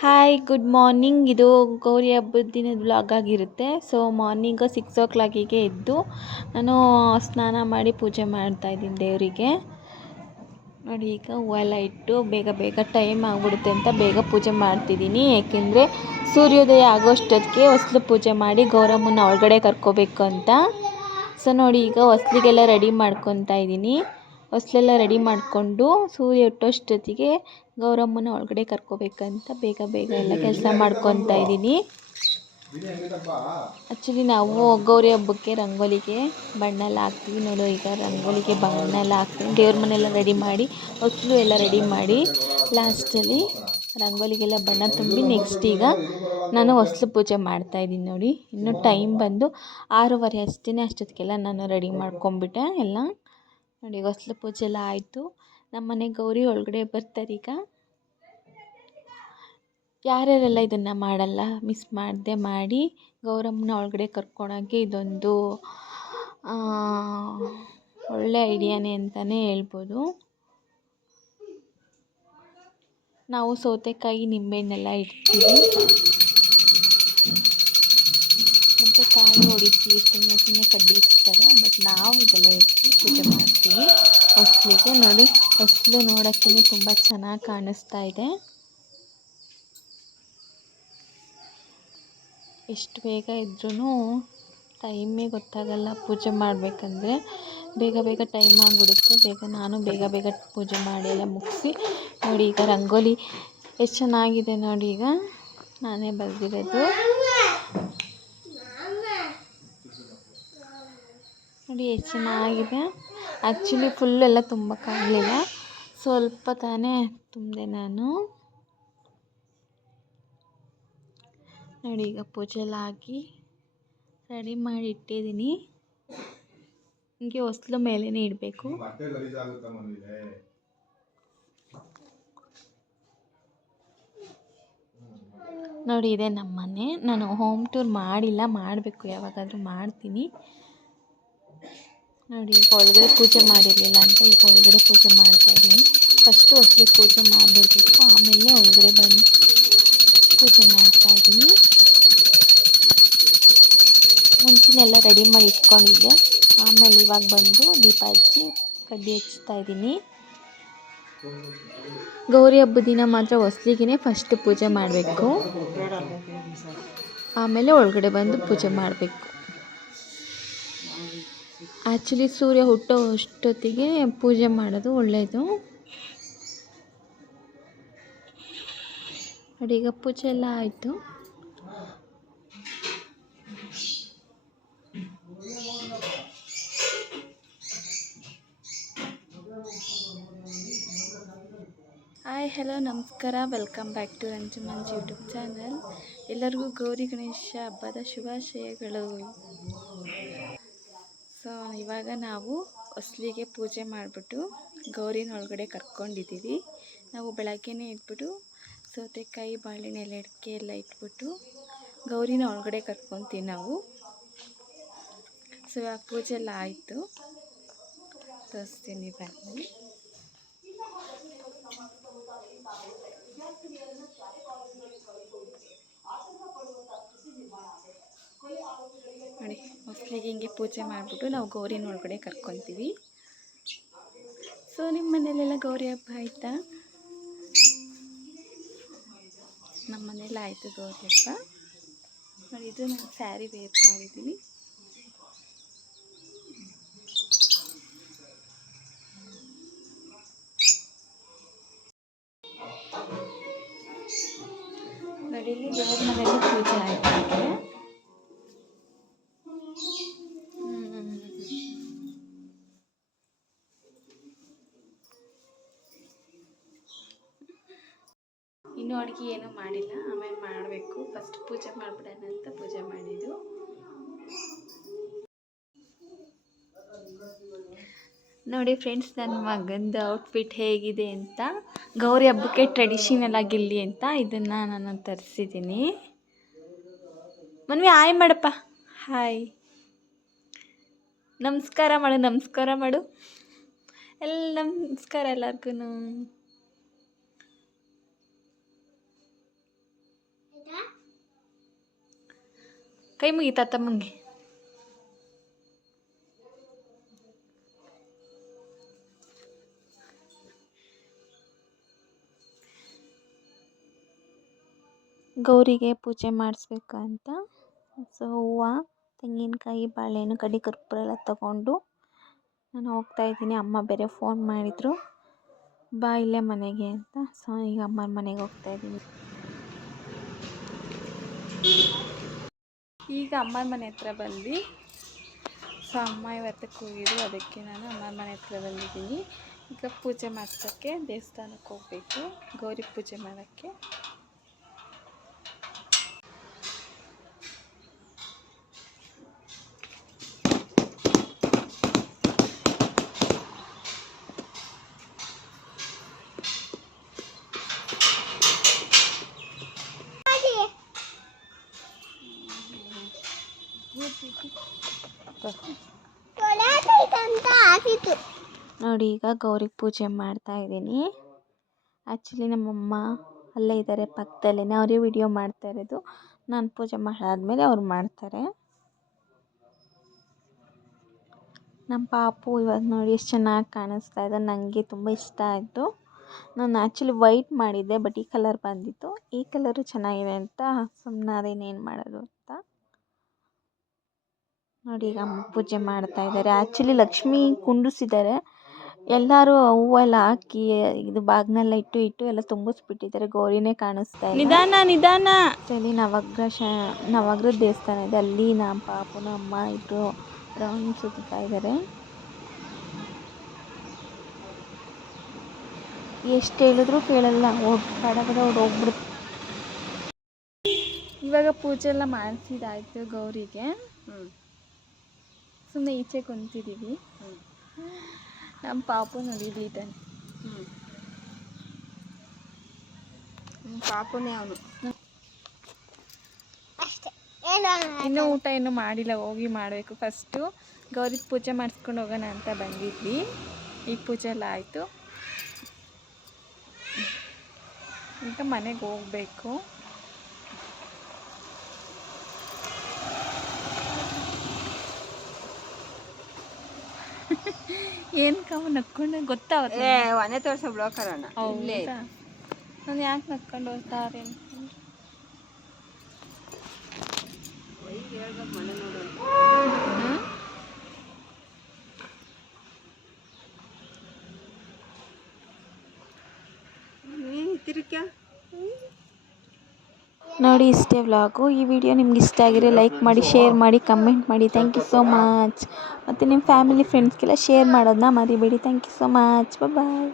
Hi good morning ಇದು ಗೌರಿ ಹಬ್ಬದ ದಿನದ ಬ್ಲಾಗ್ ಆಗಿರುತ್ತೆ. ಸೊ ಮಾರ್ನಿಂಗ್ ಸಿಕ್ಸ್ ಓ ಕ್ಲಾಕಿಗೆ ಎದ್ದು ನಾನು ಸ್ನಾನ ಮಾಡಿ ಪೂಜೆ ಮಾಡ್ತಾ ಇದ್ದೀನಿ ದೇವರಿಗೆ. ನೋಡಿ, ಈಗ ಹೂವೆಲ್ಲ ಇಟ್ಟು ಬೇಗ ಬೇಗ ಟೈಮ್ ಆಗಿಬಿಡುತ್ತೆ ಅಂತ ಬೇಗ ಪೂಜೆ ಮಾಡ್ತಿದ್ದೀನಿ. ಏಕೆಂದರೆ ಸೂರ್ಯೋದಯ ಆಗೋಷ್ಟೊತ್ತಿಗೆ ಹೊಸ್ಲು ಪೂಜೆ ಮಾಡಿ ಗೌರಮ್ಮನ ಒಳಗಡೆ ಕರ್ಕೋಬೇಕು ಅಂತ. ಸೊ ನೋಡಿ, ಈಗ ಹೊಸ್ಲಿಗೆಲ್ಲ ರೆಡಿ ಮಾಡ್ಕೊತಾ ಇದ್ದೀನಿ. ಹೊಸ್ಲೆಲ್ಲ ರೆಡಿ ಮಾಡಿಕೊಂಡು ಸೂರ್ಯ ಹುಟ್ಟೋಷ್ಟೊತ್ತಿಗೆ ಗೌರಮ್ಮನ ಒಳಗಡೆ ಕರ್ಕೋಬೇಕಂತ ಬೇಗ ಬೇಗ ಎಲ್ಲ ಕೆಲಸ ಮಾಡ್ಕೊತಾ ಇದ್ದೀನಿ. ಆ್ಯಕ್ಚುಲಿ ನಾವು ಗೌರಿ ಹಬ್ಬಕ್ಕೆ ರಂಗೋಲಿಗೆ ಬಣ್ಣ ಎಲ್ಲ ಹಾಕ್ತೀವಿ. ನೋಡು, ಈಗ ರಂಗೋಲಿಗೆ ಬಣ್ಣ ಎಲ್ಲ ಹಾಕ್ತೀನಿ. ದೇವ್ರ ಮನೆಯೆಲ್ಲ ರೆಡಿ ಮಾಡಿ, ಹೊಸ್ಲು ಎಲ್ಲ ರೆಡಿ ಮಾಡಿ ಲಾಸ್ಟಲ್ಲಿ ರಂಗೋಲಿಗೆಲ್ಲ ಬಣ್ಣ ತುಂಬಿ ನೆಕ್ಸ್ಟ್ ಈಗ ನಾನು ಹೊಸ್ಲು ಪೂಜೆ ಮಾಡ್ತಾಯಿದ್ದೀನಿ ನೋಡಿ. ಇನ್ನು ಟೈಮ್ ಬಂದು ಆರೂವರೆ ಅಷ್ಟೇ ಅಷ್ಟೊತ್ತಿಗೆಲ್ಲ ನಾನು ರೆಡಿ ಮಾಡ್ಕೊಂಬಿಟ್ಟೆ ಎಲ್ಲ. ನೋಡಿ, ಹೊಸ್ಲು ಪೂಜೆ ಎಲ್ಲ ಆಯಿತು. ನಮ್ಮ ಮನೆ ಗೌರಿ ಒಳಗಡೆ ಬರ್ತಾರೆ ಈಗ. ಯಾರ್ಯಾರೆಲ್ಲ ಇದನ್ನು ಮಾಡಲ್ಲ ಮಿಸ್ ಮಾಡದೆ ಮಾಡಿ, ಗೌರಮ್ಮನ ಒಳಗಡೆ ಕರ್ಕೊಳಕ್ಕೆ ಇದೊಂದು ಒಳ್ಳೆ ಐಡಿಯಾನೇ ಅಂತಲೇ ಹೇಳ್ಬೋದು. ನಾವು ಸೌತೆಕಾಯಿ ನಿಂಬೆಹಣ್ಣೆಲ್ಲ ಇಡ್ತೀವಿ. ಮತ್ತು ಕಾಯಿ ಹೊಡಿತೀವಿ ಸುಮ್ಮನೆ ಸುಮ್ಮನೆ ಕಡ್ಡಿಸ್ತಾರೆ ಬಟ್ ನಾವು ಇದೆಲ್ಲ ಎತ್ತಿ ಪೂಜೆ ಮಾಡ್ತೀವಿ. ಹೊಸ್ಲಿಗೆ ನೋಡಿ, ಹೊಸ್ಲು ನೋಡೋಕ್ಕೇ ತುಂಬ ಚೆನ್ನಾಗಿ ಕಾಣಿಸ್ತಾ ಇದೆ. ಎಷ್ಟು ಬೇಗ ಇದ್ರೂ ಟೈಮೇ ಗೊತ್ತಾಗಲ್ಲ ಪೂಜೆ ಮಾಡಬೇಕಂದ್ರೆ. ಬೇಗ ಬೇಗ ಟೈಮ್ ಆಗಿಬಿಡುತ್ತೆ. ಬೇಗ ನಾನು ಬೇಗ ಬೇಗ ಪೂಜೆ ಮಾಡಿ ಎಲ್ಲ ಮುಗಿಸಿ ನೋಡಿ ಈಗ ರಂಗೋಲಿ ಎಷ್ಟು ಚೆನ್ನಾಗಿದೆ ನೋಡಿ ಈಗ. ನಾನೇ ಬರೆದಿರೋದು ನೋಡಿ ಎಷ್ಟು ಚೆನ್ನಾಗಿದೆ. ಆ್ಯಕ್ಚುಲಿ ಫುಲ್ ಎಲ್ಲ ತುಂಬೋಕ್ಕಾಗಲಿಲ್ಲ ಸ್ವಲ್ಪ ತಾನೇ ತುಂಬಿದೆ ನಾನು. ನೋಡಿ ಈಗ ಪೂಜೆ ಎಲ್ಲ ಹಾಕಿ ರೆಡಿ ಮಾಡಿ ಇಟ್ಟಿದ್ದೀನಿ. ಹಿಂಗೆ ಹೊಸ್ಲು ಮೇಲೇ ಇಡಬೇಕು. ನೋಡಿ ಇದೆ ನಮ್ಮ ಮನೆ ನಾನು ಹೋಮ್ ಟೂರ್ ಮಾಡಿಲ್ಲ. ಮಾಡಬೇಕು ಯಾವಾಗಾದರೂ ಮಾಡ್ತೀನಿ. ನೋಡಿ, ಈಗ ಒಳಗಡೆ ಪೂಜೆ ಮಾಡಿರಲಿಲ್ಲ ಅಂತ ಈಗ ಒಳಗಡೆ ಪೂಜೆ ಮಾಡ್ತಾಯಿದ್ದೀನಿ ಫಸ್ಟು ಹೊಸ್ಲಿಗೆ ಪೂಜೆ ಮಾಡಿಬಿಡ್ಬೇಕು. ಆಮೇಲೆ ಒಳಗಡೆ ಬಂದು ಪೂಜೆ ಮಾಡ್ತಾಯಿದ್ದೀನಿ ಮುಂಚಿನೆಲ್ಲ ರೆಡಿ ಮಾಡಿ ಇಟ್ಕೊಂಡಿದ್ದೆ. ಆಮೇಲೆ ಇವಾಗ ಬಂದು ದೀಪ ಹಚ್ಚಿ ಕಡ್ಡಿ ಹಚ್ತಾ ಇದ್ದೀನಿ. ಗೌರಿ ಹಬ್ಬದ ದಿನ ಮಾತ್ರ ಹೊಸ್ಲಿಗೆ ಫಸ್ಟ್ ಪೂಜೆ ಮಾಡಬೇಕು. ಆಮೇಲೆ ಒಳಗಡೆ ಬಂದು ಪೂಜೆ ಮಾಡಬೇಕು. ಆ್ಯಕ್ಚುಲಿ ಸೂರ್ಯ ಹುಟ್ಟೋ ಅಷ್ಟೊತ್ತಿಗೆ ಪೂಜೆ ಮಾಡೋದು ಒಳ್ಳೆಯದು ನೋಡಿ ಪೂಜೆ ಎಲ್ಲ ಆಯಿತು. ಹಾಯ್ ಹಲೋ ನಮಸ್ಕಾರ. Welcome back to Ranjumanj YouTube channel ಎಲ್ಲರಿಗೂ ಗೌರಿ ಗಣೇಶ ಹಬ್ಬದ ಶುಭಾಶಯಗಳು. ಸೊ, ಇವಾಗ ನಾವು ಹೊಸ್ಲಿಗೆ ಪೂಜೆ ಮಾಡಿಬಿಟ್ಟು ಗೌರಿನ ಒಳಗಡೆ ಕರ್ಕೊಂಡಿದ್ದೀವಿ. ನಾವು ಬೆಳಗ್ಗೆನೇ ಇಟ್ಬಿಟ್ಟು ಸೌತೆಕಾಯಿ ಬಾಳೆಹಣ್ಣು ಎಲೆ ಅಡಿಕೆ ಎಲ್ಲ ಇಟ್ಬಿಟ್ಟು ಗೌರಿನ ಒಳಗಡೆ ಕರ್ಕೊತೀವಿ ನಾವು. ಸೊ, ಇವಾಗ ಪೂಜೆ ಎಲ್ಲ ಆಯಿತು. ತೋರಿಸ್ತೀನಿ ಬನ್ನಿ. ನೋಡಿ. ಹೊಸ್ಲಿಗೆ ಹಿಂಗೆ ಪೂಜೆ ಮಾಡಿಬಿಟ್ಟು ನಾವು ಗೌರಿನ ಒಳಗಡೆ ಕರ್ಕೊತೀವಿ. ಸೊ ನಿಮ್ಮ ಮನೇಲೆಲ್ಲ ಗೌರಿ ಹಬ್ಬ ಆಯಿತಾ? ನಮ್ಮ ಮನೇಲಿ ಆಯಿತು ಗೌರಿ ಹಬ್ಬ. ನೋಡಿ, ಇದು ನಾನು ಸ್ಯಾರಿ ವೇರ್ ಮಾಡಿದ್ದೀನಿ. ನೋಡಿ, ಇಲ್ಲಿ ಮನೆಯಲ್ಲಿ ಇನ್ನೂ ಅಡುಗೆ ಏನೂ ಮಾಡಿಲ್ಲ. ಆಮೇಲೆ ಮಾಡಬೇಕು. ಫಸ್ಟ್ ಪೂಜೆ ಮಾಡಿಬಿಡೋಣ ಅಂತ ಪೂಜೆ ಮಾಡಿದ್ದು. ನೋಡಿ ಫ್ರೆಂಡ್ಸ್ ನನ್ನ ಮಗಂದು ಔಟ್ಫಿಟ್ ಹೇಗಿದೆ ಅಂತ, ಗೌರಿ ಹಬ್ಬಕ್ಕೆ ಟ್ರೆಡಿಷನಲ್ ಆಗಿರಲಿ ಅಂತ ಇದನ್ನು ನಾನು ತರಿಸಿದ್ದೀನಿ. ಮನ್ವಿ ಹಾಯ್ ಮಾಡಪ್ಪ. ಹಾಯ್ ನಮಸ್ಕಾರ ಮಾಡು ನಮಸ್ಕಾರ ಮಾಡು. ಎಲ್ಲ ನಮಸ್ಕಾರ ಎಲ್ಲರಿಗೂ ಕೈ itatamang eh. ಗೌರಿಗೆ ಪೂಜೆ ಮಾಡಿಸ್ಬೇಕಂತ. ಸೊ, ಹೂವು, ತೆಂಗಿನಕಾಯಿ, ಬಾಳೆಹಣ್ಣು ಕಡಿ ಕರ್ಪೂರ ಎಲ್ಲ ತಗೊಂಡು ನಾನು ಹೋಗ್ತಾ ಇದ್ದೀನಿ. ಅಮ್ಮ ಬೇರೆ ಫೋನ್ ಮಾಡಿದರು. ಬಾ ಇಲ್ಲೇ ಮನೆಗೆ ಅಂತ. ಸೊ, ಈಗ ಅಮ್ಮನ ಮನೆಗೆ ಹೋಗ್ತಾ ಇದ್ದೀನಿ. ಈಗ ಅಮ್ಮನ ಮನೆ ಹತ್ರ ಬಂದು ಸೊ ಅಮ್ಮ ಇವತ್ತಕ್ಕೆ ಅದಕ್ಕೆ ನಾನು ಅಮ್ಮನ ಮನೆ ಹತ್ರ ಬಂದಿದ್ದೀನಿ. ಈಗ ಪೂಜೆ ಮಾಡ್ಸೋಕ್ಕೆ ದೇವಸ್ಥಾನಕ್ಕೆ ಹೋಗಬೇಕು, ಗೌರಿ ಪೂಜೆ ಮಾಡೋಕ್ಕೆ. ನೋಡಿ ಈಗ ಗೌರಿ ಪೂಜೆ ಮಾಡ್ತಾ ಇದ್ದೀನಿ. ಆ್ಯಕ್ಚುಲಿ ನಮ್ಮಮ್ಮ ಅಲ್ಲೇ ಇದ್ದಾರೆ ಪಕ್ಕದಲ್ಲೇ ಅವರೇ ವಿಡಿಯೋ ಮಾಡ್ತಾ ಇರೋದು. ನಾನು ಪೂಜೆ ಮಾಡಾದ್ಮೇಲೆ ಅವ್ರು ಮಾಡ್ತಾರೆ. ನಮ್ಮ ಪಾಪು ಇವಾಗ ನೋಡಿ ಎಷ್ಟು ಚೆನ್ನಾಗಿ ಕಾಣಿಸ್ತಾ ಇದೆ ನನಗೆ ತುಂಬ ಇಷ್ಟ ಆಯಿತು. ನಾನು ಆ್ಯಕ್ಚುಲಿ ವೈಟ್ ಮಾಡಿದ್ದೆ ಬಟ್ ಈ ಕಲರ್ ಬಂದಿತ್ತು. ಈ ಕಲರು ಚೆನ್ನಾಗಿದೆ ಅಂತ ಸುಮ್ಮನೆ ಮಾಡೋದು ಅಂತ. ನೋಡಿ ಈಗ ಪೂಜೆ ಮಾಡ್ತಾ ಇದ್ದಾರೆ. ಆ್ಯಕ್ಚುಲಿ ಲಕ್ಷ್ಮಿ ಕುಂಡಿಸಿದ್ದಾರೆ ಎಲ್ಲರೂ ಹೂವೆಲ್ಲ ಹಾಕಿ ಇದು ಬಾಗ್ನೆಲ್ಲ ಇಟ್ಟು ಇಟ್ಟು ಎಲ್ಲ ತುಂಬಿಸ್ಬಿಟ್ಟಿದ್ದಾರೆ ಗೌರಿನೇ ಕಾಣಿಸ್ತಾ ಇಲ್ಲ. ನಿಧಾನ ನಿಧಾನ. ಇಲ್ಲಿ ನವಗ್ರಹ ಶ ನವಗ್ರಹ ದೇವಸ್ಥಾನ ಇದೆ. ಅಲ್ಲಿ ನಮ್ಮ ಪಾಪುನ ಅಮ್ಮ ಇಬ್ಬರು ರೌಂಡ್ ಸುತ್ತಾ ಇದ್ದಾರೆ ಎಷ್ಟು ಹೇಳಿದ್ರು ಕೇಳಲ್ಲ. ಬಡ ಬಡ ಬಡ ಹೋಗ್ಬಿಡುತ್ತೆ ಇವಾಗ ಪೂಜೆ ಎಲ್ಲ ಮಾಡಿಸಿದಾಯ್ತು ಗೌರಿಗೆ. ಸುಮ್ಮನೆ ಈಚೆ ಕುಂತಿದ್ದೀವಿ ನಮ್ಮ ಪಾಪು ನೋಡಿ ಇದ್ದಾನೆ ಪಾಪನೇ ಅವನು. ಇನ್ನೂ ಊಟ ಏನು ಮಾಡಿಲ್ಲ ಹೋಗಿ ಮಾಡಬೇಕು. ಫಸ್ಟು ಗೌರಿ ಪೂಜೆ ಮಾಡಿಸ್ಕೊಂಡು ಹೋಗೋಣ ಅಂತ ಬಂದಿದ್ವಿ. ಈಗ ಪೂಜೆ ಎಲ್ಲ ಆಯಿತು. ಈಗ ಮನೆಗೆ ಹೋಗಬೇಕು. ಏನು ಕವ ನಕ್ಕೊಂಡೆ ಗೊತ್ತಾವತ್ತೆ ಏ ಮನೆ ತೋರ್ಸೋ ಬ್ಲೋಕರ್ ಅಣ್ಣ ಇಲ್ಲೇ ಹೌದಾ ನಾನು ಯಾಕೆ ನಕ್ಕೊಂಡು ಹೋಗ್ತಾರೆ ಮನೆ ನೋಡು ನೀನು ತಿರುಕ ನೋಡಿ, ಇಷ್ಟೇ ವ್ಲಾಗು ಈ ವಿಡಿಯೋ ನಿಮ್ಗೆ ಇಷ್ಟ ಆಗಿದ್ರೆ ಲೈಕ್ ಮಾಡಿ ಶೇರ್ ಮಾಡಿ ಕಮೆಂಟ್ ಮಾಡಿ. ಥ್ಯಾಂಕ್ ಯು ಸೋ ಮಚ್ ಮತ್ತು ನಿಮ್ಮ ಫ್ಯಾಮಿಲಿ ಫ್ರೆಂಡ್ಸ್ಗೆಲ್ಲ ಶೇರ್ ಮಾಡೋದನ್ನ ಮರಿಬೇಡಿ. Thank you so much bye